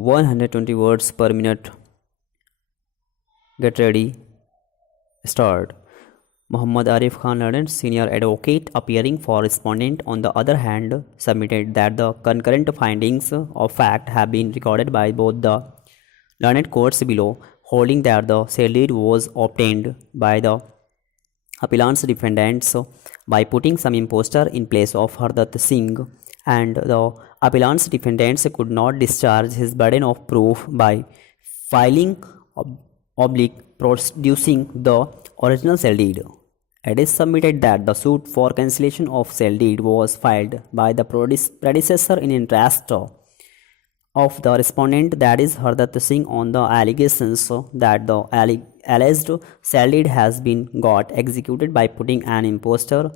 120 words per minute. Get ready. Start. Muhammad Arif Khan Learned, senior advocate appearing for respondent, on the other hand, submitted that the concurrent findings of fact have been recorded by both the learned courts below, holding that the sale deed was obtained by the appellant's defendants by putting some impostor in place of Hardat Singh, and the appellant's defendants could not discharge his burden of proof by filing oblique producing the original sale deed. It is submitted that the suit for cancellation of sale deed was filed by the predecessor in interest of the respondent, that is Hardat Singh, on the allegations that the alleged sale deed has been got executed by putting an impostor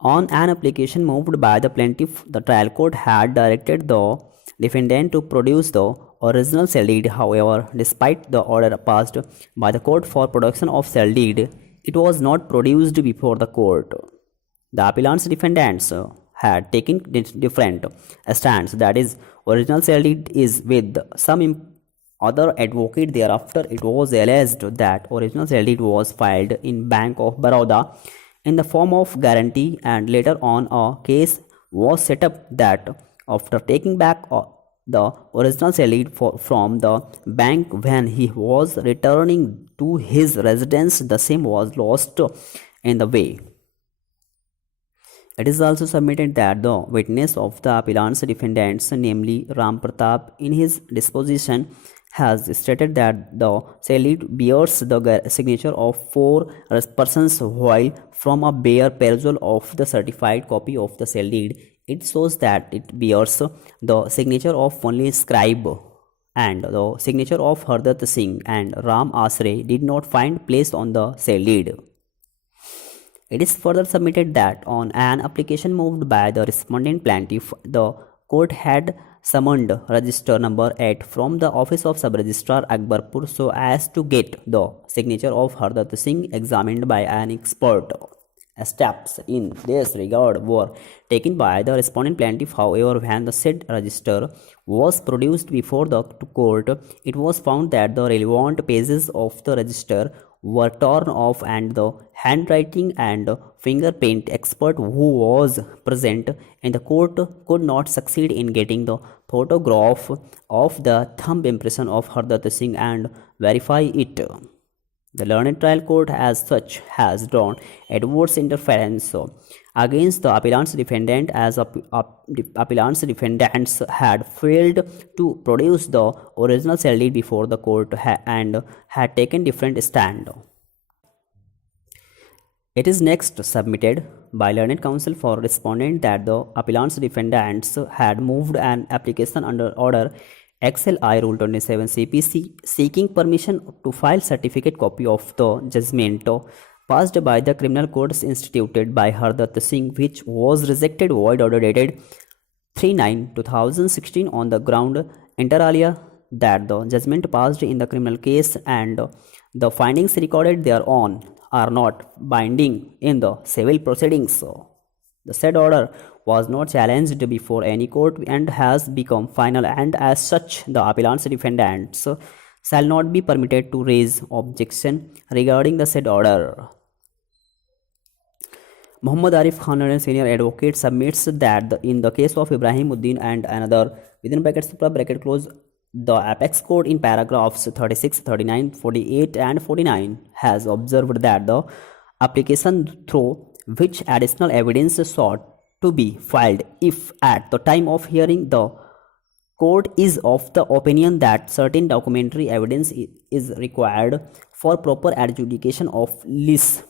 on an application moved by the plaintiff. The trial court had directed the defendant to produce the original sale deed. However, despite the order passed by the court for production of sale deed, it was not produced before the court. The appellant's defendants had taken different stands, that is, original sale deed is with some other advocate. Thereafter, it was alleged that original sale deed was filed in Bank of Baroda in the form of guarantee, and later on a case was set up that after taking back the original sale deed from the bank when he was returning to his residence, the same was lost in the way. It is also submitted that the witness of the appellant's defendants, namely Ram Pratap, in his disposition has stated that the sale deed bears the signature of 4 persons, while from a bare perusal of the certified copy of the sale deed, it shows that it bears the signature of only scribe, and the signature of Hardat Singh and Ram Asre did not find place on the sale deed. It is further submitted that on an application moved by the respondent plaintiff, the court had summoned register number 8 from the office of Sub-Registrar Akbarpur so as to get the signature of Hardat Singh examined by an expert. Steps in this regard were taken by the respondent plaintiff. However, when the said register was produced before the court, it was found that the relevant pages of the register were torn off, and the handwriting and fingerprint expert who was present in the court could not succeed in getting the photograph of the thumb impression of Hardat Singh and verify it. The learned trial court as such has drawn adverse interference against the appellant's defendant, as appellant's defendants had failed to produce the original sale deed before the court and had taken different stand. It is next submitted by learned counsel for respondent that the appellant's defendants had moved an application under order XLI Rule 27 CPC seeking permission to file certificate copy of the judgment passed by the criminal courts instituted by Hardat Singh, which was rejected void order dated 3/9/2016 on the ground inter alia that the judgment passed in the criminal case and the findings recorded thereon are not binding in the civil proceedings. The said order was not challenged before any court and has become final, and as such the appellant's defendants shall not be permitted to raise objection regarding the said order. Muhammad Arif Khan, senior advocate, submits that in the case of Ibrahim Uddin and another, within bracket supra bracket close, the apex court in paragraphs 36, 39, 48 and 49 has observed that the application through which additional evidence sought to be filed, if at the time of hearing the court is of the opinion that certain documentary evidence is required for proper adjudication of lease,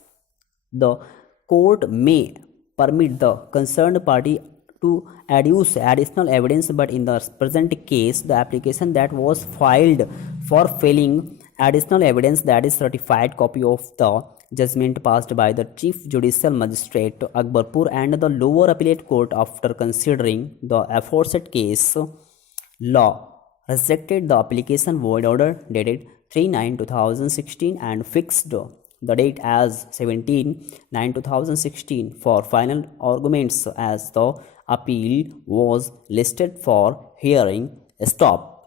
the court may permit the concerned party to adduce additional evidence, but in the present case the application that was filed for filing additional evidence, that is certified copy of the judgment passed by the Chief Judicial Magistrate Akbarpur and the lower appellate court, after considering the aforesaid case law, rejected the application void order dated 3/9/2016 and fixed the date as 17/9/2016 for final arguments, as the appeal was listed for hearing. Stop.